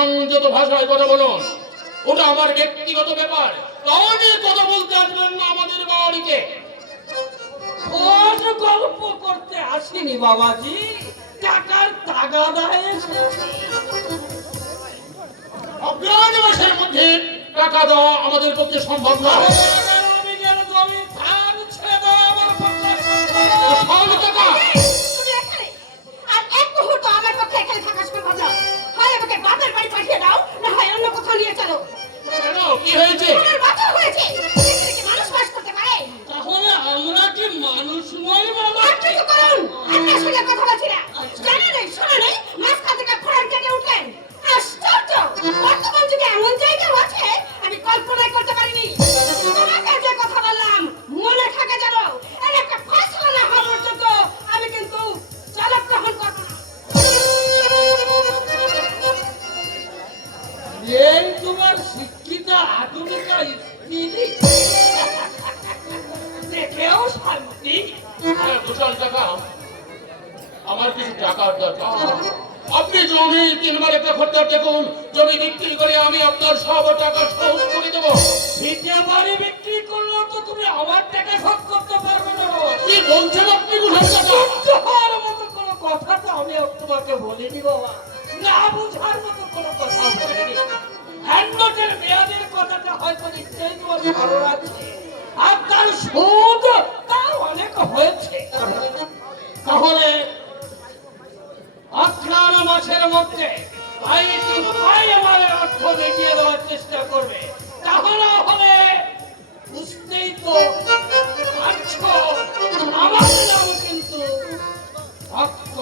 সংযত ভাষায় কথা বলুন, ওটা আমার ব্যক্তিগত ব্যাপার। তাহলে কথা বলতে আসবেন না আমাদের বাড়িতে। ওর গল্প করতে আসিনি বাবাজি, টাকার তাগাদায় এসেছি। অজ্ঞান মাসের মধ্যে টাকা দেওয়া আমাদের পক্ষে সম্ভব নয়। আমি যেন জমি ধান ছেড়ে দেওয়া আমার পক্ষে সব টাকা তুমি এখানে আর এক মুহূর্ত আমার পক্ষে এখানে থাকা সম্ভব না। হয় আমাকে বাপের বাড়ি পাঠিয়ে দাও, না হয় অন্য কোথাও নিয়ে চলো। কেন, কি হয়েছে? আমার বাচ্চা হয়েছে, এখানে কি মানুষ বাস করতে পারে? তাহলে আমরা কি মানুষ নই বাবা? আর কিছু করুন, আপনার সঙ্গে কথা বলছি না। জানা নেই, শোনা নেই, মাঝখান থেকে ফোড়ন কেটে উঠলেন। আশ্চর্য, বর্তমান যুগে এমন জায়গাও আছে আমি কল্পনাই করতে পারিনি। তোমাকে যে কথা বললাম মনে থাকে যেন, এর একটা ফয়সালা না হওয়া পর্যন্ত আমি কিন্তু জবাব গ্রহণ করবো না। এই তোমার শিক্ষিত আধুনিকা স্ত্রী, দেখেও শান্তি। বিশাল টাকা, আমার কিছু টাকার দরকার। আপনি জমি কিনবার একটা খরচা দেখুন, জমি বিক্রি করে আমি আপনার সব টাকা শোধ করে দেবো। ভিটে বাড়ি বিক্রি করলেও তো তুমি আমার টাকা শোধ করতে পারবে না। কি বলছেন আপনি? বুঝার টাকা বুঝার মতো কোনো কথা তো আমি তোমাকে বলিনি বাবা, না বুঝার মতো কোনো কথা বলিনি। হ্যান্ডনোটের মেয়াদের কথাটা হয়তো নিশ্চয়ই তোমার ভালো লাগছে, আর তার সুদ তাও অনেক হয়েছে। তাহলে অগ্রহায়ণ মাসের মধ্যে ভাই আমার অর্থ দেখিয়ে দেওয়ার চেষ্টা করবে। তাহলে হলে বুঝতেই তো পারছো আমার নাম কিন্তু ভক্ত।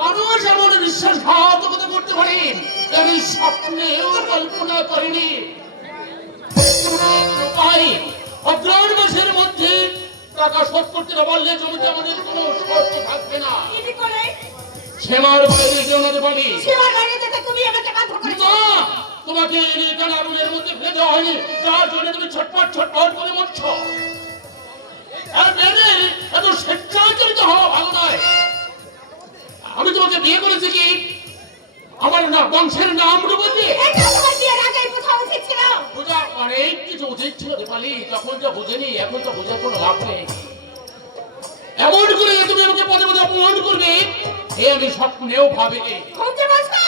মানুষ এমন বিশ্বাসঘাতকতা করতে পারেন আমি স্বপ্নেও কল্পনা করিনি। অগ্রহায়ণ মাসের মধ্যে টাকা শোধ করতে না পারলে জমিতে আমাদের কোনো শর্ত থাকবে না। কি করে? সীমার বাইরে যেতে পারি সীমার বাইরে যেতে তুমি আমাকে বাধ্য করেছো। না, তোমাকে এখানে আগুনের মধ্যে ফেলে দেওয়া হয়নি, যার জন্য তুমি ছটপট ছটপট করে মরছ। আর মেয়েদের এত স্বেচ্ছাচারিত হওয়া ভালো নয়। আমি তোমাকে বিয়ে করেছি কি আমার না বংশের নাম ডুবে দিয়ে? এটা তোমার বিয়ের আগেই বোঝা উচিত ছিল। বোঝা অনেক কিছু উচিত ছিল দীপালি, তখন যা বুঝেনি, এখন তো বোঝার কোনো লাভ নেই। এমন করে তুমি আমাকে পদে পদে অপমান করবে এ আমি স্বপ্নেও ভাবিনি। খুঁজে বসো।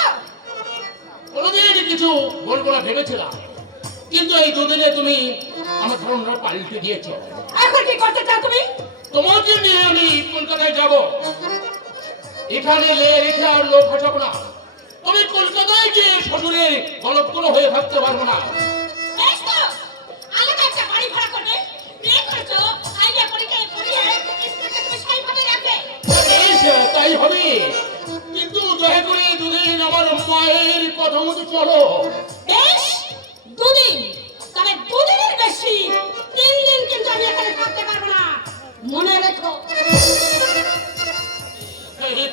কোনোদিন কিছু বলবো না ভেবেছিলাম, কিন্তু এই দুদিনে তুমি আমার ধারণা পাল্টে দিয়েছো। এখন কি করতে চাও তুমি? তোমাকে নিয়ে আমি কলকাতায় যাব। এখানে রেখে আর লোক হাসাবো না। তুমি কলকাতায় গিয়ে শ্বশুরের গলপগুলো হয়ে থাকতে পারবো না। বেশ তো, আলাদা একটা বাড়ি ভাড়া করবে। বিয়ে করেছো, আইডিয়া পরীক্ষায় পড়িয়ে স্ত্রীকে তুমি সেইভাবে রাখবে। বেশ, তাই হবে, কিন্তু দয়া করে দুদিন আমার মায়ের কথা মতো চলো। বেশ, দুদিন, তবে দুদিনের বেশি 3 দিন কিন্তু আমি এখানে থাকতে পারবো না, মনে রেখো।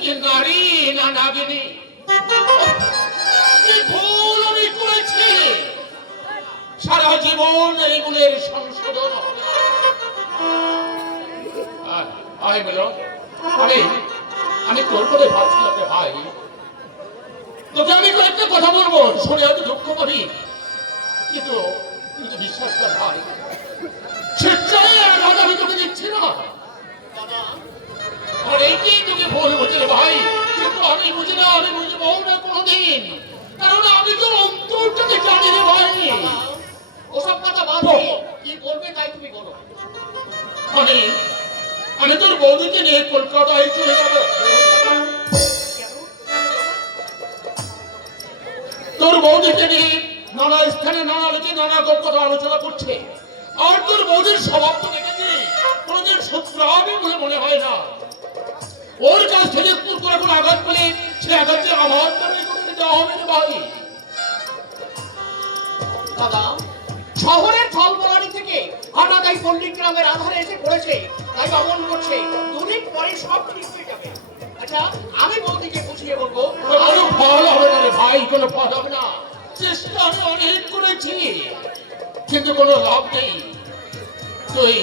কি নারী না নাগিনী, কি ভুল আমি করেছি, সারা জীবন এই গুণের সংশোধন হবে। আমি তোর করে ভাবছিলাম রে ভাই, তোকে আমি কয়েকটা কথা বলবো, শুনে হয়তো দুঃখ করি, কিন্তু কিন্তু বিশ্বাস কর ভাই, স্বেচ্ছায় আঘাত আমি তোকে দিচ্ছি না। আর এইটাই তোকে ভুল বুঝে ভাই, কিন্তু আমি বুঝি না, আমি বুঝবো না কোনোদিন, কারণ আমি তো অন্তরটাকে জানি রে ভাই। ওসব কথা বাদে কি বলবে তাই তুমি বলো। আমি তোর বৌদিকে নিয়ে কলকাতায় চলে যাব। তোর বৌদিকে নিয়ে নানা স্থানে নানা লোকে নানা কথা আলোচনা করছে, আর তোর বৌদির স্বভাব তো দেখেছি কোনোদিন সূত্রাবি বলে মনে হয় না। ওর কাছ থেকে তোর এখন আঘাত পেলে সে আঘাত যে আমার নামে করতে দেওয়া হবে রে ভাই। দাদা, শহরের ফলবাড়ি থেকে হঠাৎ এই পল্লী গ্রামের আধারে এসে পড়েছে, তাই বামন করছে দুদিন পরে সব ঠিক হয়ে যাবে। আচ্ছা, আমি বৌদিকে বুঝিয়ে বলবো। কোনো ফল হবে না রে ভাই, কোনো ফল হবে না। চেষ্টা আমি অনেক করেছি, কিন্তু কোনো লাভ নেই। তুই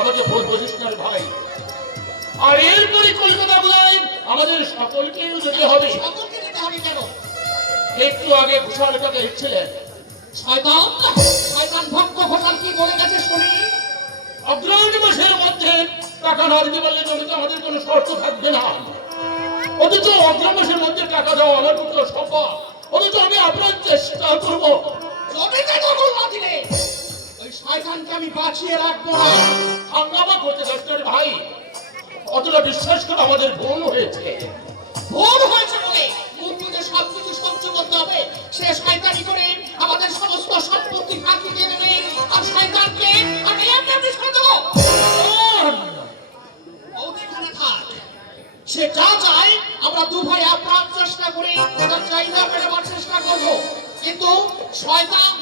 আমাকে ভুল বুঝিস না রে ভাই। আর এরপরে কলকাতা বলাই আমাদের সকলকেও যেতে হবে। সকলকে যেতে হবে কেন? একটু আগে ঘোষালটাকে এসেছিলেন শয়তান শয়তান ভক্ত ঘোষাল কি বলে গেছে শুনি? অগ্রহণ মাসের মধ্যে টাকা না দিতে পারলে জমিতে আমাদের কোনো শর্ত থাকবে না। অথচ অগ্রহণ মাসের মধ্যে টাকা দেওয়া আমার পুত্র সম্ভব। অথচ আমি আপনার চেষ্টা করবো। জমিতে দখল না দিলে ওই শয়তানকে আমি বাঁচিয়ে রাখবো না। হাঙ্গামা করতে যাচ্ছেন ভাই, অতটা বিশ্বাস করে আমাদের ভুল হয়েছে। ভুল হয়েছে বলে মূর্তিতে সবকিছু সহ্য করতে হবে। সে শয়তানি করে আমাদের সমস্ত সম্পত্তি ফাঁকি দিয়ে দেবে আর শয়তানকে আমি এমনি করে দেবো। ওখানে থাক, সে যা চায় আমরা দু ভাই আপ্রাণ চেষ্টা করি তার চাহিদা মেটাবার চেষ্টা করবো। কিন্তু শয়তান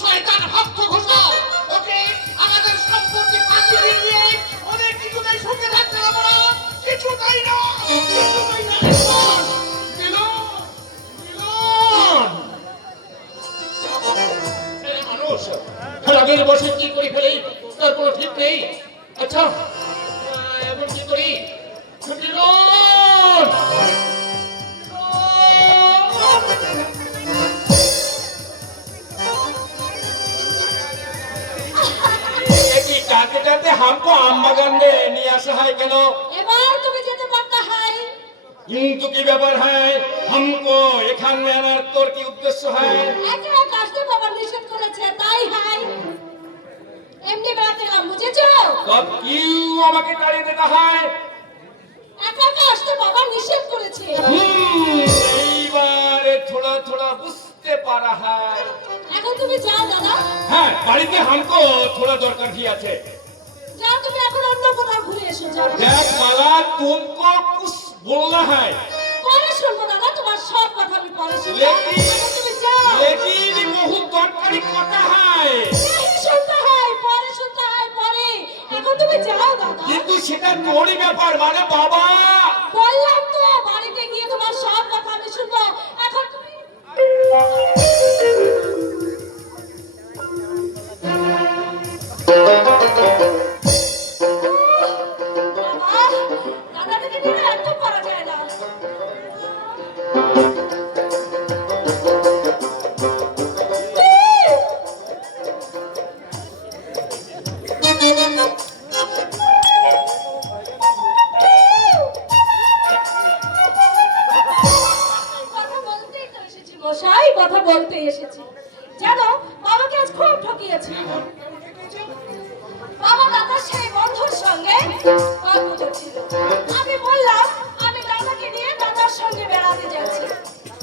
শয়তান ভক্ত ঘোষাল ওকে আমাদের সম্পত্তি ফাঁকি দিয়ে অনেক কিছুতেই সুখে থাকতে হবে না। কিছুতেই না, কিছুতেই না। মানুষ রাগের বসে কি করে ফেলে তার কোনো ঠিক নেই। আচ্ছা এখন কি করি? ডাকে ডাকে হামকো আম বাগান নিয়ে আসা হয় কেন? এবার তুমি যেতে পারতা হাই। কিন্তু কি ব্যাপার হয় হামকো এখানে আনার তোর কি উদ্দেশ্য হয়? একা একা আসতে বাবা নিষেধ করেছে তাই হাই। এমনি বেড়াতে গেলাম বুঝেছো? তব কিউ আমাকে তাড়িয়ে দিতে হয়? একা একা আসতে বাবা নিষেধ করেছে। এইবারে থোড়া থোড়া বুঝতে পারা হয়। এখন তুমি যাও দাদা। হ্যাঁ বাড়িতে হামকো থোড়া দরকার কি আছে। যাও তুমি এখন অন্য কোথাও ঘুরে এসো যাও। দেখ মালা তুমকো কুছ বলনা হয় পরে শুনবো দাদা, তোমার সব কথা আমি পরে শুনবো। লেকিন এখন তুমি যাও। লেকিন বহু দরকারি কথা হয়। এই শুনতে হয়, পরে শুনতে হয় পরে। এখন তুমি যাও দাদা। কিন্তু সেটা তোরই ব্যাপার মানে বাবা। বললাম তো বাড়িতে গিয়ে তোমার সব কথা আমি শুনবো। এখন তুমি দাদাকে নিয়ে এত করা যায় না। কথা বলতেই তো এসেছি মশাই, কথা বলতে এসেছি। জানো বাবাকে আজ খুব ঠকিয়েছি। বাবা দাদার সেই বন্ধুর সঙ্গে গল্প করছিল। আমি বললাম আমি দাদাকে নিয়ে দাদার সঙ্গে বেড়াতে যাচ্ছি।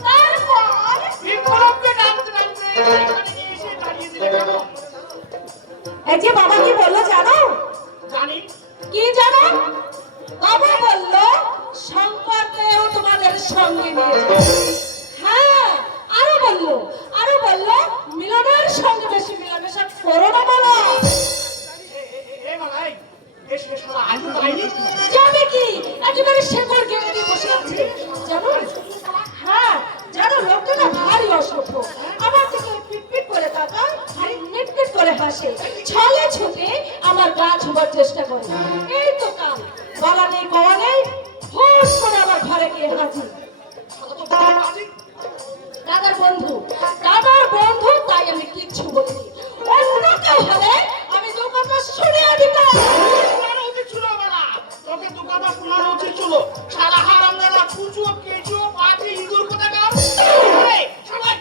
তারপর বিপ্লবকে ডাকতে ডাকতে এখানে নিয়ে এসে দাঁড়িয়ে দিলে কেন? এই যে বাবা কি বললো জানো? জানি। কি জানো? বাবা বলল সম্পর্কেও তোমাদের সঙ্গে নিয়ে যাবে। হ্যাঁ আরো বললো মিলনের সঙ্গে বেশি মিলামেশা করো না বলো। এ মালাই এসে শালা আজও পাইনি। যাবে কি একেবারে শেকড় গেড়ে দিয়ে বসে আছে জানো? হ্যাঁ জানো লোকটা না ভারী অসভ্য। আমার থেকে পিটপিট করে তাকায় আর মিটমিট করে হাসে। ছলে ছুটে আমার গা ছোঁয়ার চেষ্টা করে। এই তো কাল বলা নেই কওয়া নেই হুট করে আমার ঘরে গিয়ে হাজির। দাদার বন্ধু তাই আমি কিচ্ছু বলিনি। অন্য কেউ হলে আমি দু কথা শুনিয়ে দিতাম। শোনানো উচিত ছিল বাবা, তোকে দু কথা শোনানো উচিত ছিল। শালা হারামজাদা কুচু কেচু পাখি ইঁদুর কোথাকার। আরে সবাই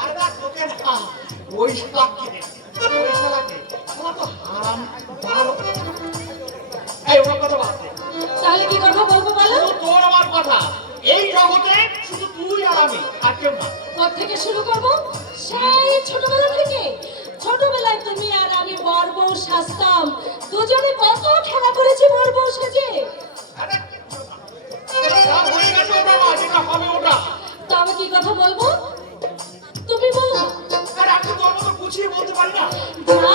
আরে না তোকে না ওই শালাকে শালা তো হারাম ভালো। এই ওর কথা বাদ দে। তাহলে কি কথা বলবো বলো? শুধু তোর আমার কথা। এই জগতে শুধু তুই আর আমি, আর কেউ না। কোথা থেকে শুরু করবো? সেই ছোটবেলা থেকে। ছোটবেলায় তুমি আর আমি বর বউ সাজতাম। দুজনে কত খেলা করেছি বর বউ সেজে। আরে সব হয়ে গেছে ওটা মা, যেটা হবে ওটা। তবে কি কথা বলবো? তুমি বলো। আর আমি তোর মতো গুছিয়ে বলতে পারি না। যা